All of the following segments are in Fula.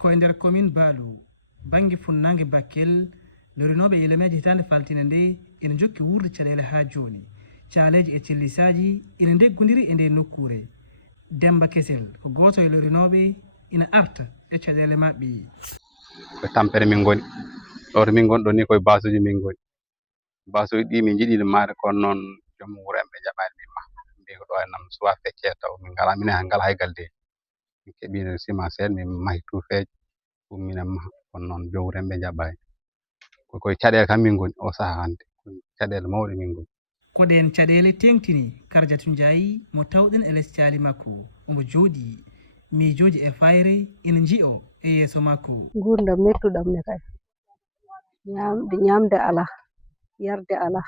ko e nder commune Baalu bangi funnange Bakel lorinoɓe ilameji hitande faltine nde ene jokki wurde caɗele ha joni caaleji e cellisaji ina deggodiri e nde nokkure Demba Kesel ko goto e lorinoɓe ina arta e caɗele maɓɓe ko tampere min goni ɗo to min goni ɗo ni koye basuji min goni basuji ɗi min jiiɗi maare kono noon joom wuuro en ɓe jaɓani min ma mbi ko ɗo enam suwa feccere taw min ngala minen han ngala hay galde min keeɓino ciment seeɗa min maahi tuufeje ɗum minen maha kono noon joom wuuro en ɓe jaɓani koye caɗele kam min goni o saaha hande caɗele mawɗe min goni koɗen caɗele tengtini Kardiatou Ndiaye mo tawɗen e less caali makko omo jooɗi miijoji e fayre ina jii'o e yeeso makko gurdam mettuɗam ne kay ñamde ala yarde ala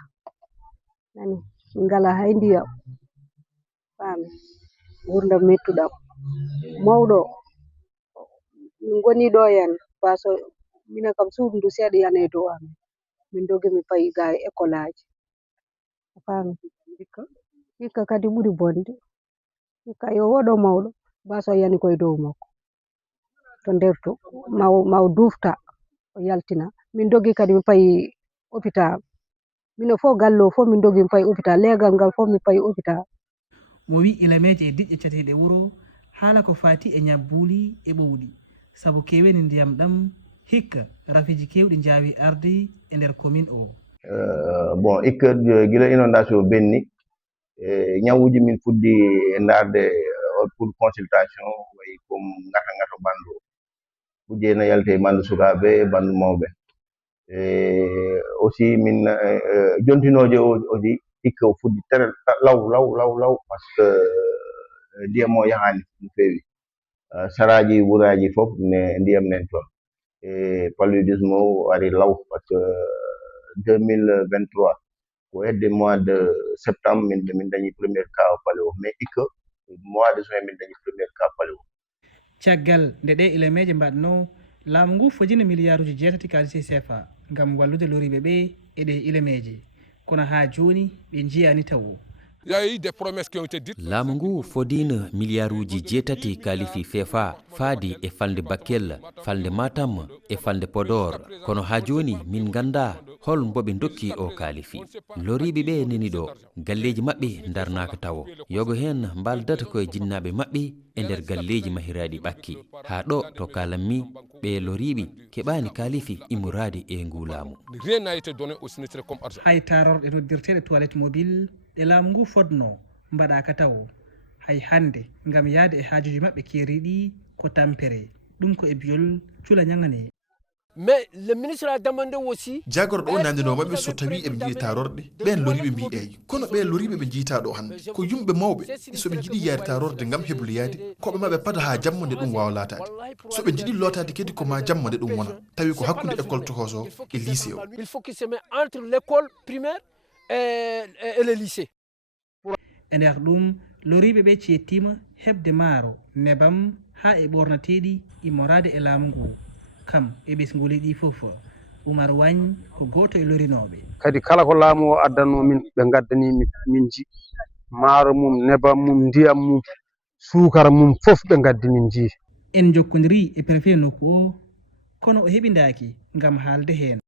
nani ngala hay ndiyam faami gurdam mettuɗam mawɗo min goni ɗo hen baso minen kam suudu ndu seeɗa yana e dow amen min dogi mi fayi ga e école aji faami hikka kadi ɓuri bonde hikka yo woɗo mawɗo baso yani koye dow makko to nder to maw dufta o yaltina min dogi kadi mi fayi hôpital mino fof galle o fof min dogi mi fayi hôpital leegal ngal fof mi fayi hôpital mo wi ilameje e diƴƴe cateɗe wuuro haala ko fati e ñabbuli e ɓowɗi saabu keweni ndiyam ɗam hikka rafiji kewɗi jaawi arde e nder commune o bon hikka gila inondation benni ñawuji min fuɗɗi e darde pour consultation wayi comme ngata ɓandu kuje no yalte ɓandu sukaɓe e ɓandu mawɓe aussi min jontinoje aussi hikka o fuɗɗi tere law par ce que ndiyam o yahani no fewi saraji wuraji fof ne ndiyam nen toon e paludisme o ari law par ce que 2023 ko hedde mois de septembre min dañi premier cas paléo mais hikka mois de juin min dañi premier cas paléo caggal nde ɗe ilameje mbaɗno laamu ngu fojina milliard uji 6 kalisi CFA ngam wallude loriɓe ɓe e ɗe ilameje kono ha joni ɓe jiyani tawo laamu ngu fodino milliarduji 6 kalifi fefa faadi e falde Bakel falde Matam e falde Podor kono ha joni min ganda hol mboɓe dokki o kalifi loriɓe ɓe neni ɗo galleji mabɓe darnaka tawo yogo hen mbaldata koye jinnaɓe mabɓe e nder galleji mahiraɗi ɓakki ha ɗo to kalammi ɓe loriɓe keɓani kalifi immorade e ngu laamu hay tarorɗe noddirteɗe toilette mobile ɗe laamu ngu fodno mbaɗaka taw hay hande ngam yaade e haajuji maɓɓe keeriɗi ko tampere ɗum ko e biyol cula ñagane mais le ministre a demandé aussi jagorɗo o nandino mabɓe so tawi eɓe jiiɗi tarorde ɓen loriɓe mbi eyyi kono ɓe loriɓe ɓe jiita ɗo hande ko yumɓe mawɓe soɓe jiiɗi yaade tarorde ngam hebloyade koɓe mabɓe pada ha jamma nde ɗum wawa latade soɓe jiiɗi lotade kadi ko ma jamma nde ɗum wona tawi ko hakkude école tokoso e lycée o il faut qu'il se met entre l'école primaire et le lycée e nder ɗum loriɓe ɓe cettima hebde maaro nebam ha e ɓornateɗi immorade e laamu ngu kam e ɓesguli ɗi fof Oumar Wagne ko goto e lorinoɓe kadi kala ko laamu o addanno min ɓe gaddani min ji maaro mum nebam mum ndiyam mum sukara mum fof ɓe gaddi min ji en jokkodiri e préfet nokku o kono o heɓidaki ngam haalde hen